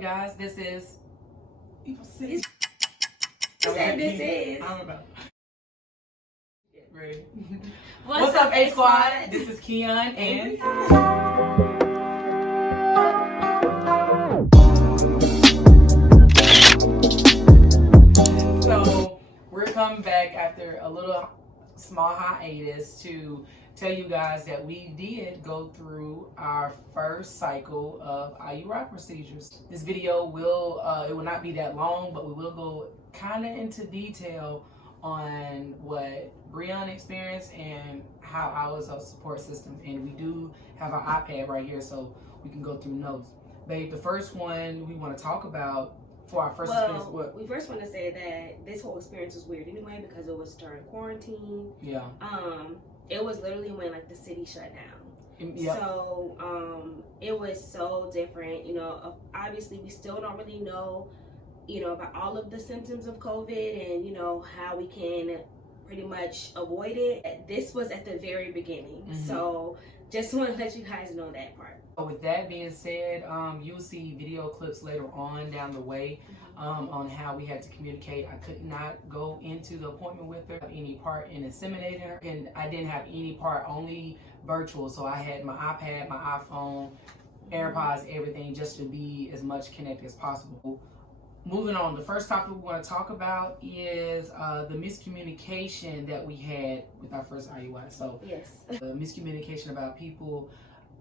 Guys, this is. This is. I'm about. Ready? What's up, A Squad? This is Keon and. So we're coming back after a little small hiatus to tell you guys that we did go through our first cycle of IUI procedures. This video will it will not be that long, but we will go kind of into detail on what Breon experienced and how I was a support system. And we do have our iPad right here, so we can go through notes. Babe, the first one we want to talk about for our first experience. What? We first want to say that this whole experience was weird anyway because it was during quarantine. Yeah. It was literally when like the city shut down. Yep. So it was so different. You know, obviously we still don't really know, you know, about all of the symptoms of COVID and, you know, how we can pretty much avoid it. This was at the very beginning. Mm-hmm. So just want to let you guys know that part. With that being said, you'll see video clips later on down the way on how we had to communicate. I could not go into the appointment with her, any part in inseminating her, and I didn't have any part, only virtual. So I had my iPad, my iPhone, AirPods, everything, just to be as much connected as possible. Moving on, the first topic we want to talk about is the miscommunication that we had with our first IUI. So yes, the miscommunication about people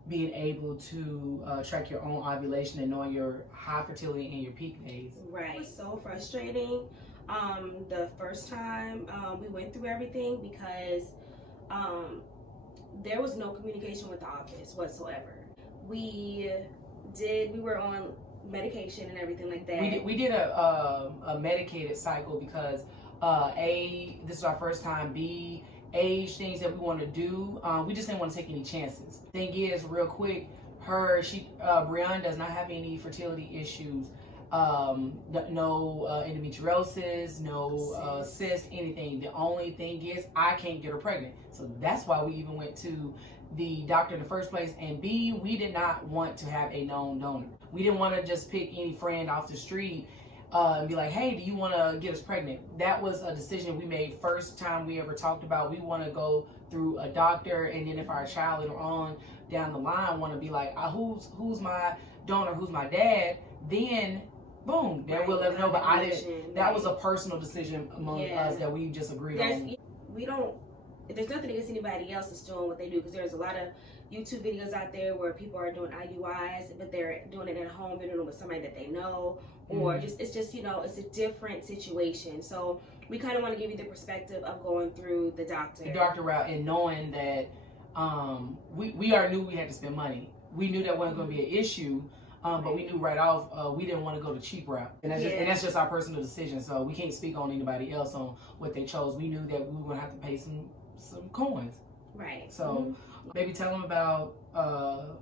being able to track your own ovulation and knowing your high fertility and your peak days. Right. It was so frustrating. The first time we went through everything because there was no communication with the office whatsoever. We were on medication and everything like that. We did a medicated cycle because A, this is our first time, B, age, things that we want to do, we just didn't want to take any chances. Thing is, real quick, Breon does not have any fertility issues, no endometriosis, no cyst, anything. The only thing is I can't get her pregnant. So that's why we even went to the doctor in the first place. And B, we did not want to have a known donor. We didn't want to just pick any friend off the street and be like, hey, do you want to get us pregnant? That was a decision we made first time we ever talked about. We want to go through a doctor, and then if our child later on down the line want to be like, who's my donor, who's my dad, then boom, then we'll let them know. But I didn't. That was a personal decision among us that we just agreed on. There's nothing against anybody else that's doing what they do, because there's a lot of YouTube videos out there where people are doing IUIs, but they're doing it at home, they're doing it with somebody that they know, or it's just, you know, it's a different situation. So we kind of want to give you the perspective of going through the doctor route and knowing that we already knew we had to spend money. We knew that wasn't going to be an issue. But we knew right off we didn't want to go the cheap route, and that's just our personal decision. So we can't speak on anybody else on what they chose. We knew that we were going to have to pay some coins. Right. So maybe tell them about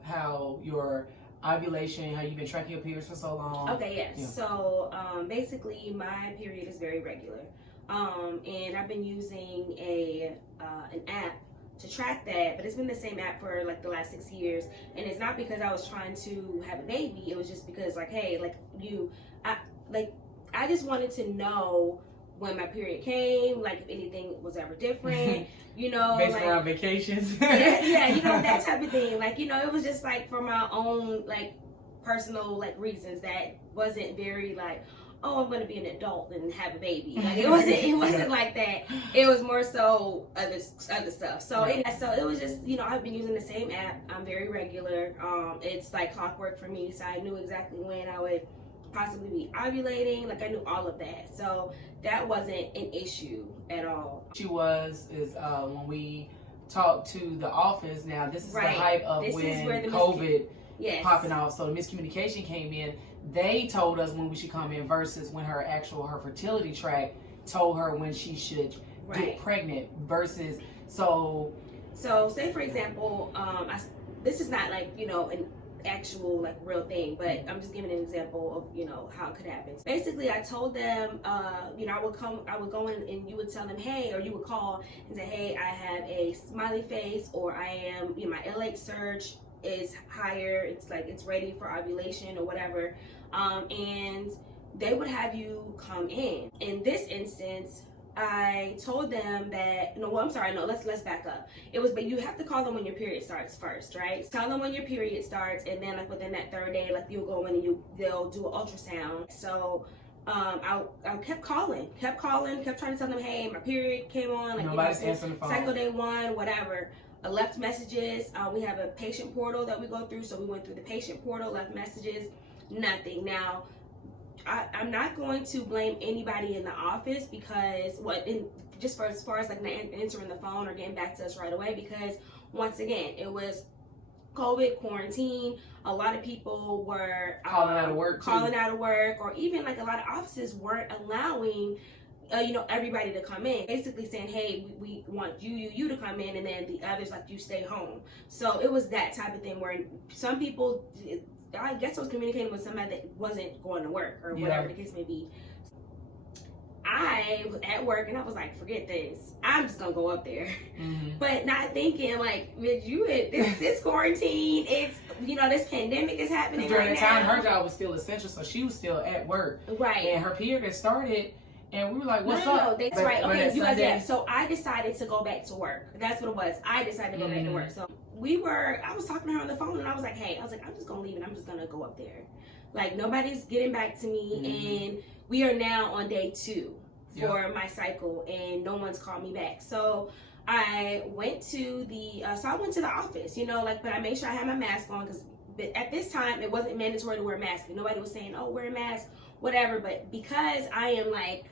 how your ovulation, how you've been tracking your periods for so long. Okay. Yes. Yeah. So basically, my period is very regular, and I've been using an app to track that, but it's been the same app for like the last 6 years, and it's not because I was trying to have a baby. It was just because, like, hey, I just wanted to know when my period came, like if anything was ever different, you know, based around vacations. yeah, you know, that type of thing. Like, you know, it was just like for my own like personal like reasons that wasn't very like, oh, I'm gonna be an adult and have a baby. Like it wasn't like that. It was more so other stuff. So it was just, you know, I've been using the same app. I'm very regular. It's like clockwork for me. So I knew exactly when I would possibly be ovulating. Like I knew all of that. So that wasn't an issue at all. When we talked to the office. Now this is the height of when COVID popping off. So the miscommunication came in. They told us when we should come in versus when her fertility track told her when she should get pregnant versus so say for example, this is not like, you know, an actual like real thing, but I'm just giving an example of, you know, how it could happen. Basically, I told them, you know, I would go in and you would tell them, hey, or you would call and say, hey, I have a smiley face, or I am, you know, my LH surge is higher, it's like it's ready for ovulation or whatever. and they would have you come in. In this instance, I told them that let's back up. It was, but you have to call them when your period starts first, right? Tell them when your period starts, and then like within that third day, like you'll go in and they'll do an ultrasound. So I kept calling, kept trying to tell them, hey, my period came on, like nobody's answering the phone. Cycle day 1, whatever. I left messages. We have a patient portal that we go through, so we went through the patient portal, left messages, nothing. Now, I'm not going to blame anybody in the office because as far as like not answering the phone or getting back to us right away, because once again, it was COVID quarantine. A lot of people were calling out of work, or even like a lot of offices weren't allowing everybody to come in, basically saying, hey, we want you to come in, and then the others, like, you stay home. So it was that type of thing where some people, I guess I was communicating with somebody that wasn't going to work or whatever the case may be. I was at work and I was like, forget this. I'm just gonna go up there. Mm-hmm. But not thinking like, this quarantine, it's, this pandemic is happening during right the time now. her job was still essential, so she was still at work. Right. And her period had started, and we were like, what's up? No, that's right. Okay, you guys, Sunday. so I decided to go back to work. That's what it was. I decided to go back to work. So I was talking to her on the phone, and I was like, hey, I'm just gonna leave and I'm just gonna go up there. Like, nobody's getting back to me, and we are now on day 2 for my cycle, and no one's called me back. So I went to the office, but I made sure I had my mask on, because at this time it wasn't mandatory to wear a mask. Nobody was saying, oh, wear a mask, whatever. But because I am like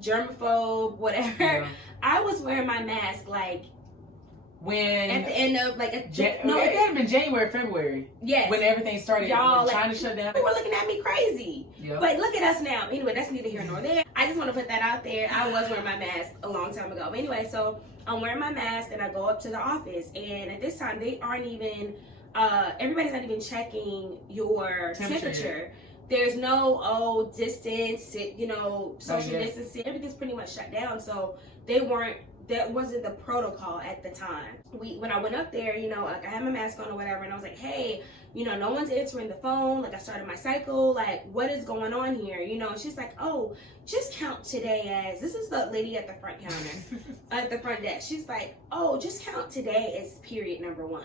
germaphobe, whatever, I was wearing my mask like when at the end of like it had been January, February. Yes. When everything started, y'all, China shut down. People were looking at me crazy. Yep. But look at us now. Anyway, that's neither here nor there. I just want to put that out there. I was wearing my mask a long time ago. But anyway, so I'm wearing my mask and I go up to the office, and at this time they aren't even everybody's not even checking your temperature. There's no distance, social distancing. Everything's pretty much shut down. So that wasn't the protocol at the time. When I went up there, like I had my mask on or whatever, and I was like, hey, no one's answering the phone. Like, I started my cycle. Like, what is going on here? And she's like, oh, just count today as, this is the lady at the front counter, at the front desk. She's like, oh, just count today as period number 1.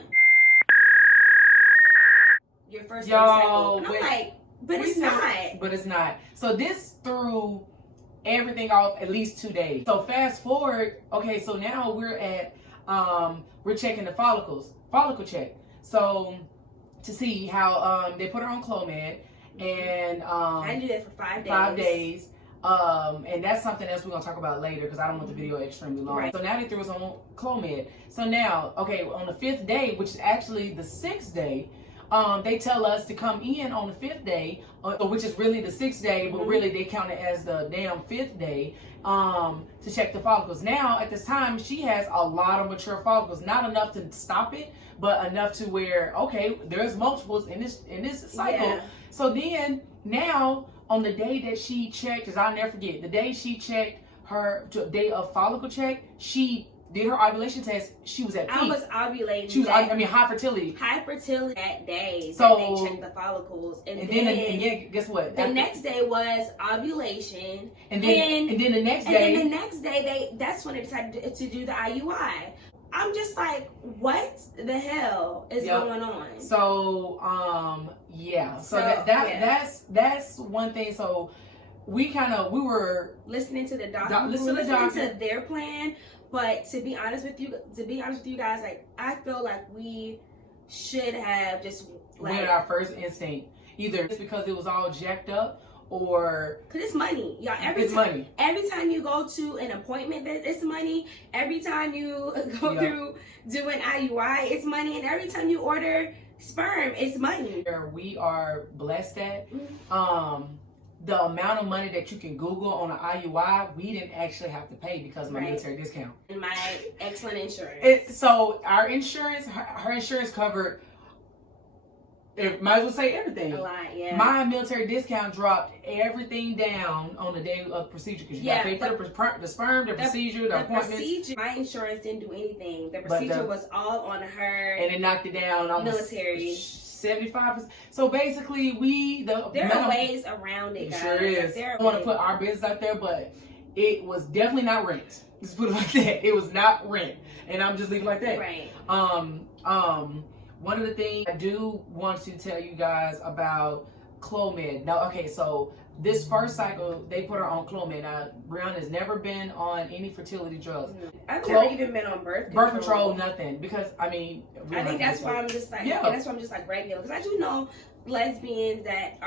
Your first cycle. And I'm like, but it's not. But it's not. So this threw everything off at least 2 days. So fast forward, okay, so now we're at we're checking the follicle check. So to see how they put her on Clomid, and I do that for 5 days. 5 days. And that's something else we're gonna talk about later, because I don't want the video extremely long. Right. So now they threw us on Clomid. So now, okay, on the 5th day, which is actually the 6th day, they tell us to come in on the 5th day, which is really the 6th day, but really they count it as the damn 5th day, to check the follicles. Now, at this time, she has a lot of mature follicles, not enough to stop it, but enough to where, okay, there's multiples in this cycle. Yeah. So then, now, on the day that she checked, because I'll never forget, the day she checked her day of follicle check, she did her ovulation test. She was at peak. I was ovulating. She was, high fertility. High fertility that day. So they checked the follicles, and then guess what? The next day was ovulation, and then the next day, that's when they decided to do the IUI. I'm just like, what the hell is going on? So that's one thing. So we were listening to the doctor, listening to their plan. But to be honest with you guys, like, I feel like we should have just went our first instinct. Either it's because it was all jacked up, or because it's money, y'all. Money. Every time you go to an appointment, it's money. Every time you go through do an IUI, it's money, and every time you order sperm, it's money. We are blessed at the amount of money that you can Google on an IUI, we didn't actually have to pay because of my military discount. And my excellent insurance. So our insurance, her insurance covered, might as well say everything. A lot, yeah. My military discount dropped everything down on the day of the procedure, because you got to pay for the sperm, the procedure, the appointments. My insurance didn't do anything. The procedure was all on her. And it knocked it down on military. 75%. So basically, there are ways around it, It guys. sure is. I don't want to put our business out there, but it was definitely not rent. Just put it like that. It was not rent, and I'm just leaving it like that. Right. One of the things I do want to tell you guys about Clomid. Now, okay, so this first cycle, they put her on Clomid. Now, Brianna has never been on any fertility drugs. I've never even been on birth control, nothing. Because, I mean... I think that's why I'm just like, that's why I'm just like regular. Because I do know lesbians that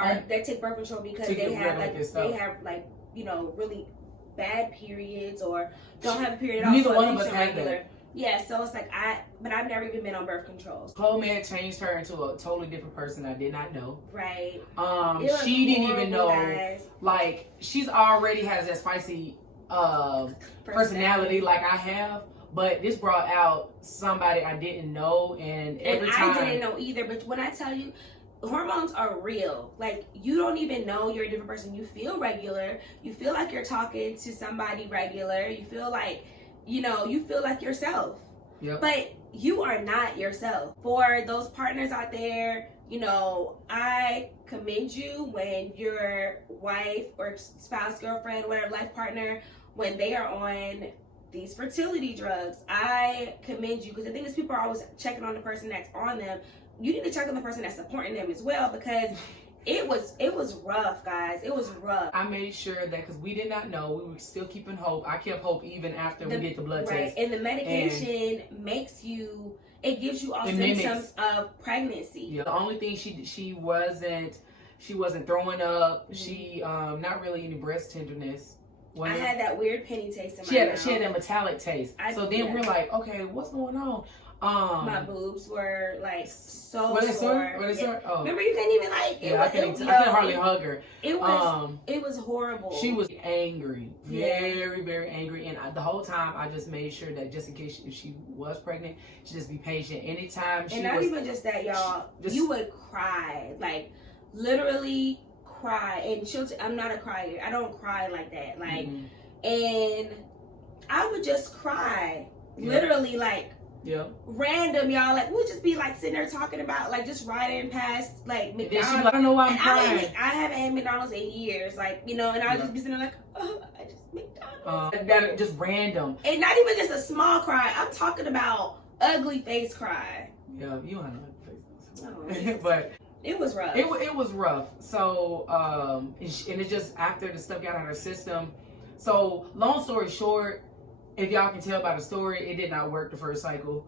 take birth control because they have really bad periods or don't have a period at all. Neither one of us have that. Yeah, so it's like but I've never even been on birth controls. Clomid changed her into a totally different person I did not know. Right. She didn't even know, guys. like, she's already has that spicy personality like I have, but this brought out somebody I didn't know, and every time I didn't know either. But when I tell you, hormones are real. Like, you don't even know you're a different person. You feel regular. You feel like you're talking to somebody regular. You feel like, you feel like yourself. Yep. But you are not yourself. For those partners out there, I commend you when your wife or spouse, girlfriend, whatever, life partner, when they are on these fertility drugs. I commend you, because the thing is, people are always checking on the person that's on them. You need to check on the person that's supporting them as well, because it was rough, guys. It was rough. I made sure that, because we did not know, we were still keeping hope. I kept hope even after we did the blood test. And the medication it gives you all symptoms of pregnancy. Yeah. The only thing she wasn't throwing up. She not really any breast tenderness. I had that weird penny taste in my mouth. She had that metallic taste. Then we're like, okay, what's going on? My boobs were like so sore. Were they sore? Oh. Remember, you couldn't even I couldn't hardly hug her. It was horrible. She was angry, very, very angry, and the whole time I just made sure that just in case if she was pregnant, she just be patient. Anytime she even just that, y'all, you would cry, like literally cry, and I'm not a crier. I don't cry like that, like, and I would just cry, literally, like. Yeah. Random, y'all. Like, we'll just be like sitting there talking about, like, just riding past like McDonald's. Like, I don't know why I'm crying. I haven't had McDonald's in years, like, and I'll just be sitting there like, oh, I just McDonald's. That just random. And not even just a small cry. I'm talking about ugly face cry. Yeah, you don't have no ugly face. Oh, but it was rough. It was rough. So and it just after the stuff got out of her system. So long story short, if y'all can tell by the story, it did not work the first cycle.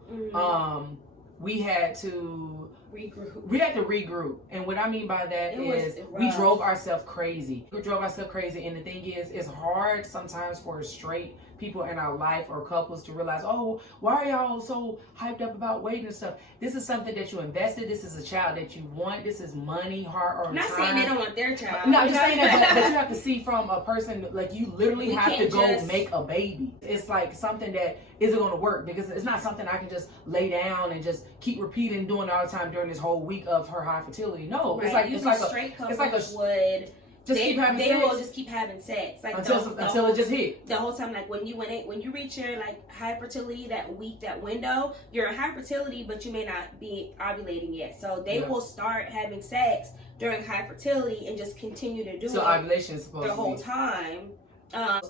We had to regroup. And what I mean by that is we drove ourselves crazy. And the thing is, it's hard sometimes for straight people in our life or couples to realize, oh, why are y'all so hyped up about waiting and stuff? This is something that you invested. This is a child that you want. This is money, heart, or not time. saying they don't want their child. No, I'm just saying that, but you have to see from a person, like, you literally have to go make a baby. It's like something that isn't going to work, because it's not something I can just lay down and just keep repeating doing all the time during this whole week of her high fertility. No, it's like straight couples would. They will just keep having sex, like until it just hit the whole time. Like when you reach your like high fertility, that week, that window, you're in high fertility, but you may not be ovulating yet. So they will start having sex during high fertility and just continue to do it. So ovulation is supposed the whole time.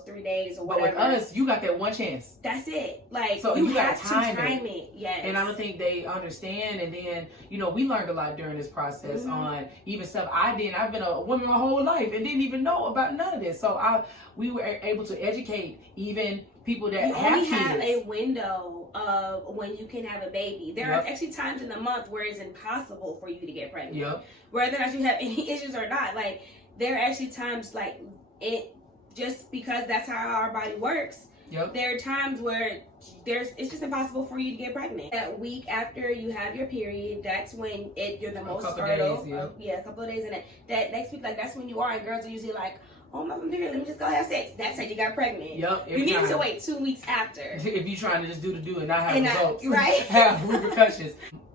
3 days or whatever. But with us, you got that one chance. That's it. Like, so you have to time it. Yes. And I don't think they understand. And then, we learned a lot during this process on even stuff I didn't. I've been a woman my whole life and didn't even know about none of this. So we were able to educate even people that have kids. You only have a window of when you can have a baby. There are actually times in the month where it's impossible for you to get pregnant. Yep. Whether or not you have any issues or not. Like, there are actually times like it. Just because that's how our body works, there are times where it's just impossible for you to get pregnant. That week after you have your period, that's when you're the most fertile. A couple of days in it. That next week, like, that's when you are. And girls are usually like, oh, my period, let me just go have sex. That's how you got pregnant. Yep. You need to wait 2 weeks after. If you're trying to just do and not have results, right? Have repercussions.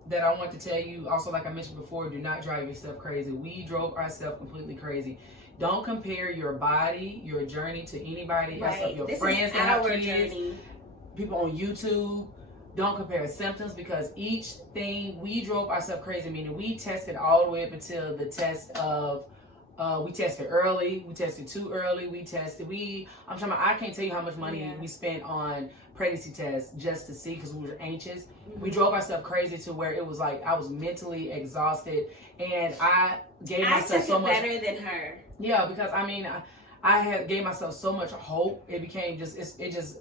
That I want to tell you, also, like I mentioned before, do not drive yourself crazy. We drove ourselves completely crazy. Don't compare your body, your journey to anybody else, your friends that have kids, people on YouTube. don't compare symptoms, because each thing, we drove ourselves crazy, meaning we tested all the way up until the test of we tested early, we tested too early, I'm talking about, I can't tell you how much money we spent on pregnancy tests just to see, because we were anxious. We drove ourselves crazy to where it was like I was mentally exhausted, and I gave myself so much better than her. Yeah, because I mean, I had gave myself so much hope. It became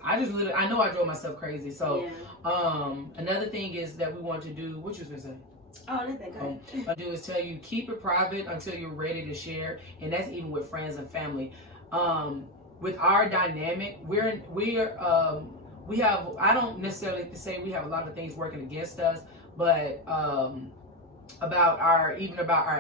I know I drove myself crazy. So another thing is that we want to do, what you was gonna say? Oh, nothing. I do is tell you, keep it private until you're ready to share, and that's even with friends and family. With our dynamic, we have, I don't necessarily say we have a lot of things working against us, but about our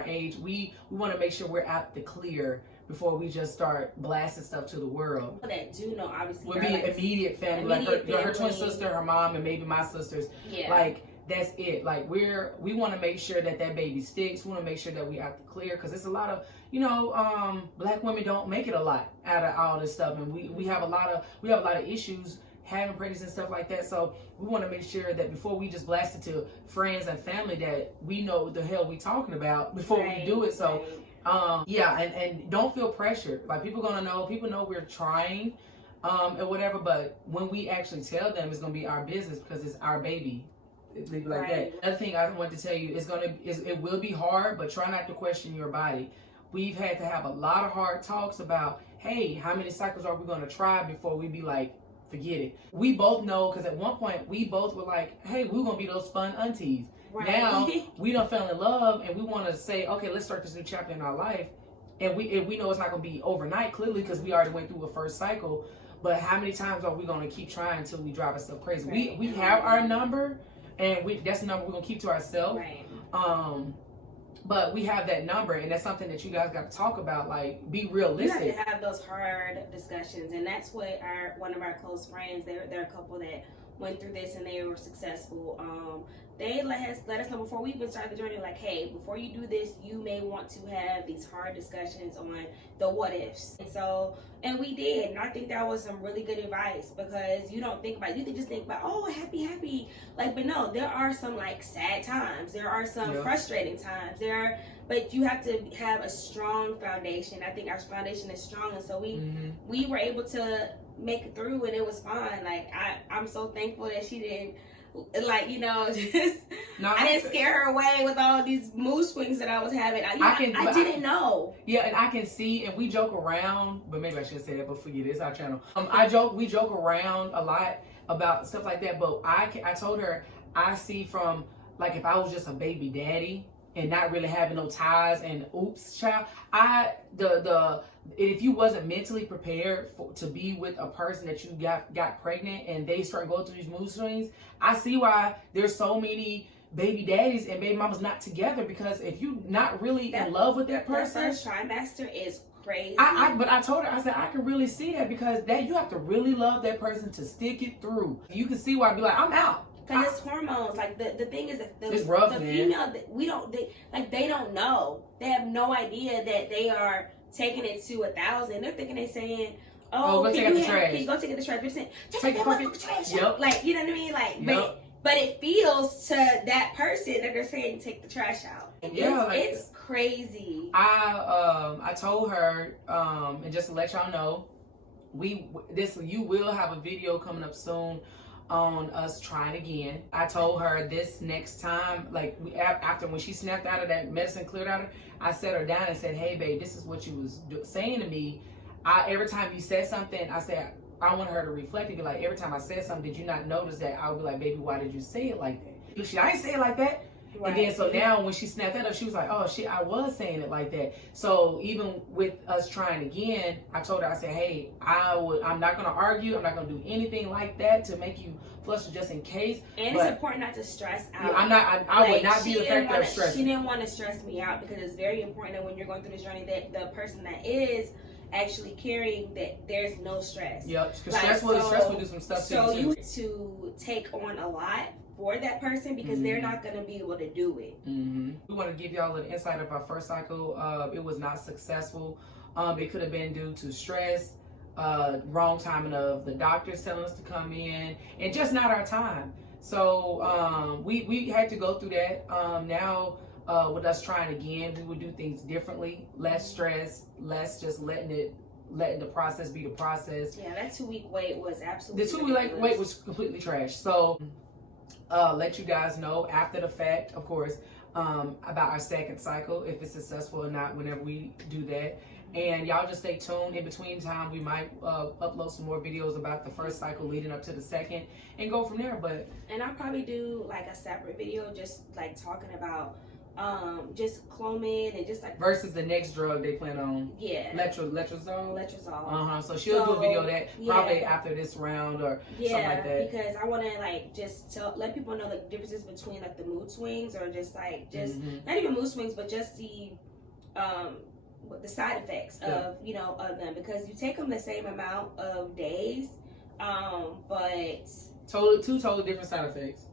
age, we want to make sure we're out the clear before we just start blasting stuff to the world. People that do know, obviously, would be immediate family, her twin sister, her mom, and maybe my sisters. Like, that's it. Like, we want to make sure that baby sticks. We want to make sure that we out the clear, because it's a lot of, black women don't make it a lot out of all this stuff, and we have a lot of issues having pregnancy and stuff like that. So we want to make sure that before we just blast it to friends and family, that we know what the hell we talking about before we do it. So and don't feel pressured. Like, people know we're trying and whatever, but when we actually tell them, it's gonna be our business, because it's our baby. It's like that. Another thing I want to tell you is it will be hard, but try not to question your body. We've had to have a lot of hard talks about, hey, how many cycles are we going to try before we be like, forget it. We both know, because at one point we both were like, hey, we're going to be those fun aunties. Now we done fell in love, and we want to say, okay, let's start this new chapter in our life. And we know it's not going to be overnight, clearly, because we already went through a first cycle. But how many times are we going to keep trying until we drive ourselves crazy? We have our number, and that's the number we're going to keep to ourselves. But we have that number, and that's something that you guys got to talk about. Like, be realistic. You have to have those hard discussions, and that's what one of our close friends, they're a couple that went through this and they were successful. They let us know before we even started the journey, like, hey, before you do this, you may want to have these hard discussions on the what ifs. And we did, and I think that was some really good advice, because you don't think about it. You can just think about, oh, happy, like, but no, there are some like sad times, there are some frustrating times, but you have to have a strong foundation. I think our foundation is strong, and so we were able to make it through, and it was fine. Like, I'm so thankful that she didn't, like, I didn't scare her away with all these mood swings that I was having. I didn't know. Yeah, and I can see, and we joke around, but maybe I should say that, but forget it, it's our channel. We joke around a lot about stuff like that, but I told her, I see from, like, if I was just a baby daddy and not really having no ties, and oops, child, if you wasn't mentally prepared to be with a person that you got pregnant and they start going through these mood swings, I see why there's so many baby daddies and baby mamas not together, because if you not really in love with that person, that first trimester is crazy. But I told her, I said, I can really see that, because you have to really love that person to stick it through. You can see why I'd be like, I'm out. Because it's hormones. Like, the thing is that it's rough, the female, they don't know. They have no idea that they are taking it to 1,000. They're thinking, they're saying, oh, go take out the trash. Go take out the trash. They're saying, take the fucking trash. Yep. Like, you know what I mean? Like, but it feels to that person that they're saying, take the trash out. It's crazy. I told her, and just to let y'all know, you will have a video coming up soon on us trying again. I told her this next time, like, after when she snapped out of that medicine, cleared out of her, I sat her down and said, hey babe, this is what you was saying to me. Every time you said something, I said, I want her to reflect and be like, every time I said something, did you not notice that? I would be like, baby, why did you say it like that? I ain't say it like that. And then so now when she snapped that up, she was like, oh shit, I was saying it like that. So even with us trying again, I told her, I said, hey, I'm not gonna argue, I'm not gonna do anything like that to make you flustered, just in case. And it's important not to stress out. Yeah, I would not be the factor of stress. She didn't want to stress me out, because it's very important that when you're going through this journey, that the person that is actually carrying, that there's no stress. Yep, because stress will do some stuff too. So you to take on a lot for that person, because they're not going to be able to do it. We want to give y'all an insight of our first cycle. It was not successful. It could have been due to stress, wrong timing of the doctors telling us to come in, and just not our time. So we had to go through that. Now with us trying again, we would do things differently, less stress, less just letting the process be the process. Yeah, that 2-week wait was absolutely the 2-week wait was completely trash. So let you guys know after the fact, of course, about our second cycle, if it's successful or not, whenever we do that. And y'all just stay tuned. In between time, we might upload some more videos about the first cycle leading up to the second and go from there. And I'll probably do like a separate video just like talking about just Clomid and just like versus the next drug they plan on. Yeah. Letrozole. So she'll do a video that probably after this round or something like that. Because I want to like just let people know the differences between like the mood swings or just like not even mood swings, but just the side effects of of them, because you take them the same amount of days, but two totally different side effects.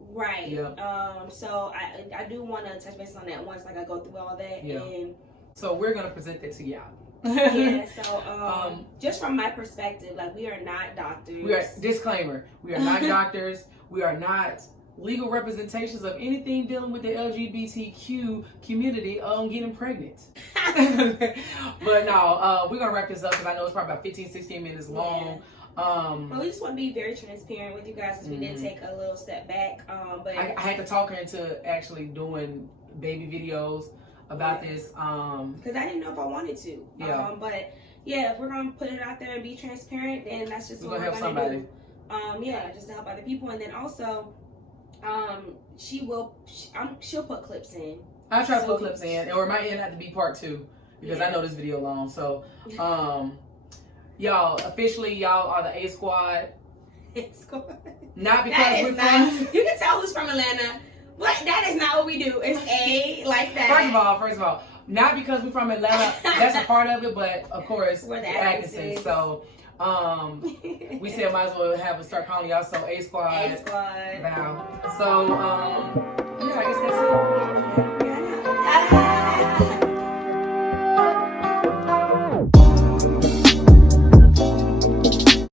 Right. Yeah. So I do want to touch base on that once like I go through all that. Yeah. And so we're gonna present that to y'all. Yeah. So just from my perspective, like we are not doctors. Disclaimer: we are not doctors. We are not legal representations of anything dealing with the LGBTQ community getting pregnant. But no, we're gonna wrap this up because I know it's probably about 15-16 minutes long. But we just want to be very transparent with you guys because we did take a little step back. But I had to talk her into actually doing baby videos about this because I didn't know if I wanted to. But yeah, if we're gonna put it out there and be transparent, then that's just what we're gonna help somebody. Just to help other people, and then also she'll put clips in. I'll try to put clips in, or it might have to be part 2 because I know this video long. So y'all, officially, y'all are the A Squad. A Squad. Not because we're from. You can tell who's from Atlanta, but that is not what we do. It's A like that. First of all, not because we're from Atlanta. That's a part of it, but of course, we're the Atkinsons. So we said might as well start calling y'all. So A Squad. A Squad. Wow. So